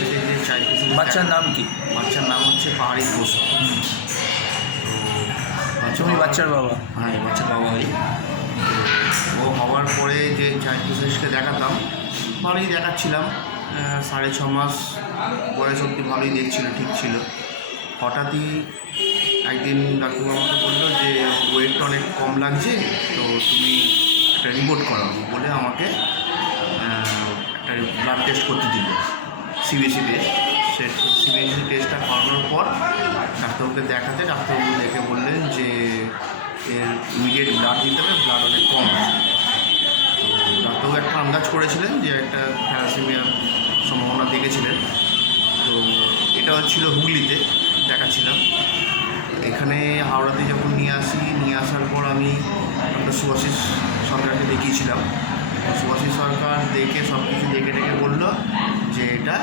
বাচ্চাকে যে child specialist, বাচ্চার নাম কি? বাচ্চার নাম হচ্ছে পাহাড়ি ঘোষ। তো তুমি বাচ্চার বাবা? হ্যাঁ, বাচ্চার বাবা হই। তো ও হওয়ার পরে যে চাইল্ড স্পেশালিস্টকে দেখাতাম, ভালোই দেখাচ্ছিলাম, 6.5 মাস বয়স অবধি ভালোই দেখছিল, ঠিক ছিল। হঠাৎই একদিন ডাক্তারবাবু আমাকে বললো যে ওয়েটটা অনেক কম লাগছে, তো তুমি একটা রিপোর্ট করাও বলে আমাকে একটা ব্লাড টেস্ট করতে দিল, সিবিসি টেস্ট। সে সিবিসি টেস্টটা করানোর পর ডাক্তারবাবুকে দেখাতে ডাক্তারবাবু দেখে বললেন যে এর ইমিডিয়েট ব্লাড দিতে হবে, ব্লাড অনেক কম আছে। তো ডাক্তারবাবু একটা আন্দাজ করেছিলেন যে একটা থ্যালাসেমিয়ার সম্ভাবনা দেখেছিলেন। তো এটা ছিল হুগলিতে দেখাচ্ছিলাম। এখানে হাওড়াতে যখন নিয়ে আসার পর আমি ডক্টর সুভাষিস সরকারকে দেখিয়েছিলাম। সুভাষিস সরকার দেখে সব কিছু দেখে বললো যে এটা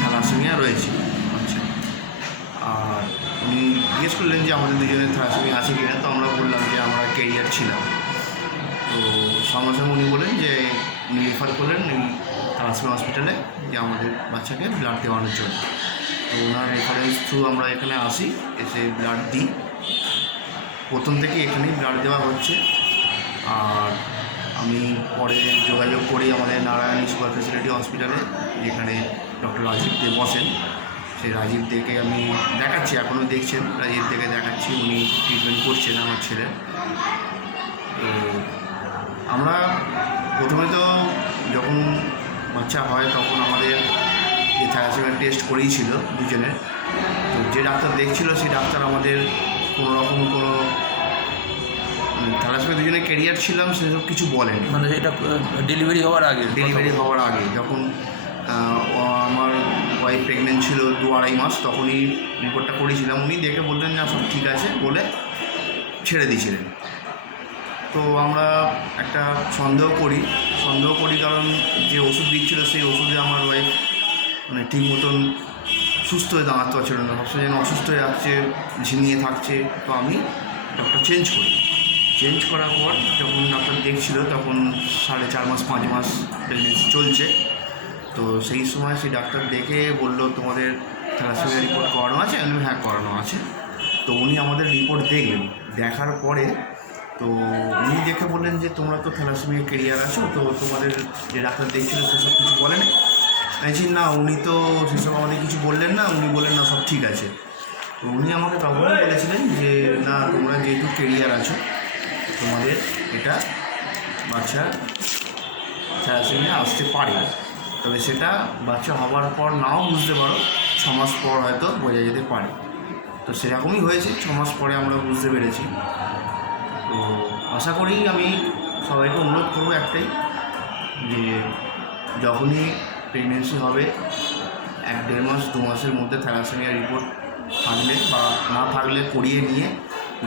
থ্যালাসেমিয়া রয়েছে। আচ্ছা, আর উনি জিজ্ঞেস করলেন যে আমাদের দুজনের থ্যালাসেমিয়া আছে কিনা। তো আমরা বললাম যে আমরা ক্যারিয়ার ছিলাম। তো সঙ্গে সঙ্গে উনি বলেন যে উনি রেফার করলেন এই থ্যালাসেমিয়া হসপিটালে যে আমাদের বাচ্চাকে ব্লাড দেওয়ানোর জন্য। তো ওনার রেফারেন্স থ্রু আমরা এখানে আসি, এসে ব্লাড দিই। প্রথম থেকে এখানেই ব্লাড দেওয়া হচ্ছে। আর আমি পরে যোগাযোগ করি আমাদের নারায়ণী সুপার ফেসিলিটি হসপিটালে, যেখানে ডক্টর রাজীব দে বসেন। সেই রাজীব দেকে আমি দেখাচ্ছি, এখনও দেখছেন, রাজীব দেকে দেখাচ্ছি, উনি ট্রিটমেন্ট করছেন আমার ছেলে। তো আমরা প্রথমে তো যখন বাচ্চা হয় তখন আমাদের যে থ্যালাসেমিয়া টেস্ট করিয়েছিল দুজনের, তো যে ডাক্তার দেখছিল সেই ডাক্তার আমাদের কোনো রকম কোনো থ্যালাসেমিয়া দুজনে ক্যারিয়ার ছিলাম সেসব কিছু বলেনি। মানে এটা ডেলিভারি হওয়ার আগে? ডেলিভারি হওয়ার আগে যখন আমার ওয়াইফ প্রেগনেন্ট ছিল 2-2.5 মাস, তখনই রিপোর্টটা করেছিলাম। উনি দেখে বললেন না সব ঠিক আছে বলে ছেড়ে দিয়েছিলেন। তো আমরা একটা সন্দেহ করি কারণ যে ওষুধ দিচ্ছিল সেই ওষুধে আমার ওয়াইফ মানে ঠিক মতন সুস্থ হয়ে দাঁড়াতে পারছিল না, সবসময় যেন অসুস্থ হয়ে যাচ্ছে, ঝিমিয়ে থাকছে। তো আমি ডক্টর চেঞ্জ করার পর যখন ডাক্তার দেখছিল তখন 4.5 মাস 5 মাস প্রেগনেন্সি চলছে। তো সেই সময় সেই ডাক্তার দেখে বললো তোমাদের থ্যালাসেমিয়া রিপোর্ট করানো আছে? আমি হ্যাঁ করানো আছে। তো উনি আমাদের রিপোর্ট দেখলেন, দেখার পরে তো উনি দেখে বললেন যে তোমরা তো থ্যালাসেমিয়া ক্যারিয়ার আছো, তো তোমাদের যে ডাক্তার দেখছিল সেসব কিছু বলেন? আমি না, উনি তো সেসব আমাদের কিছু বললেন না, উনি বললেন না সব ঠিক আছে। তো উনি আমাকে তখনই বলেছিলেন যে না, তোমরা যেহেতু ক্যারিয়ার আছো তোমাদের এটা বাচ্চা থ্যালাসেমিয়া আসতে পারে, তবে সেটা বাচ্চা হওয়ার পর নাও বুঝতে পারো, 6 মাস পর হয়তো বোঝা যেতে পারে। তো সেরকমই হয়েছে, 6 মাস পরে আমরা বুঝতে পেরেছি। তো আশা করি আমি সবাইকে অনুরোধ করবো একটাই, যে যখনই প্রেগনেন্সি হবে 1-1.5 মাস 2 মাসের মধ্যে থ্যালাসেমিয়া রিপোর্ট থাকলে বা না থাকলে করিয়ে নিয়ে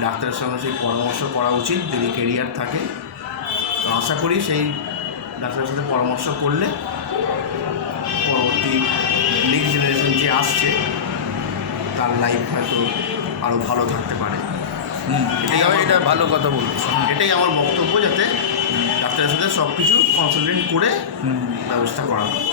ডাক্তারের সঙ্গে সেই পরামর্শ করা উচিত যদি ক্যারিয়ার থাকে। তো আশা করি সেই ডাক্তারের সাথে পরামর্শ করলে পরবর্তী নেক্সট জেনারেশন যে আসছে তার লাইফ হয়তো আরও ভালো থাকতে পারে। এটা ভালো কথা বলছো। এটাই আমার বক্তব্য, যাতে ডাক্তারের সাথে সব কিছু কনসালটেন্ট করে ব্যবস্থা করা হয়।